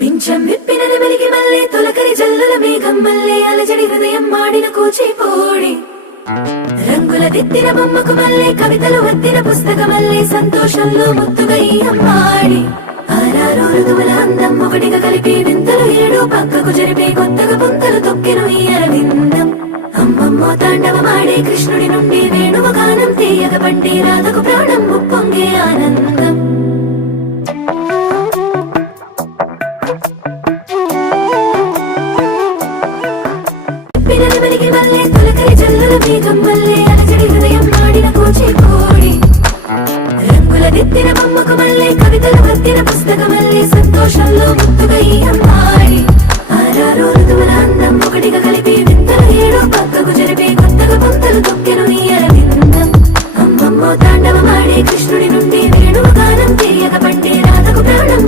పింఛం విప్పిన నెమలికి మల్లె తొలకరి జల్లుల మేఘం మల్లె అలజడి హృదయం మాడిన కూచిపూడి రంగుల దిద్దిన బొమ్మకు మల్లె కవితలు వద్దిన పుస్తకమల్లె సంతోషంలో ముద్దుగా ఈ అమ్మాడి ఆరారు ఋతువుల అందం ఒకటిగా కలిపి వింతలు ఏడు పక్కకు జరిపే కొత్తగా పుంతలు తొక్కెను ఈ అరవిందం అమ్మమ్మో తాండవమాడే కృష్ణుడి నుండి వేణువ గానం తీయగ పండి రాధకు ప్రాణం ఉప్పొంగే ఆనందం మల్లె తొలకరి జల్లుల మేఘం మల్లె అలజడి హృదయం మాడిన కూచిపూడి రంగుల దిద్దిన బొమ్మకు మల్లె కవితలు వద్దిన పుస్తకమల్లె సంతోషంలో ముద్దుగా ఈ అమ్మాడి ఆరారు ఋతువుల అందం ఒకటిగా కలిపి వింతలు ఏడు పక్కకు జరిపే కొత్తగా పుంతలు తొక్కెను ఈ అరవిందం అమ్మమ్మో తాండవమాడే కృష్ణుడి నుండి వేణువ గానం తీయగ పండి రాధకు ప్రాణం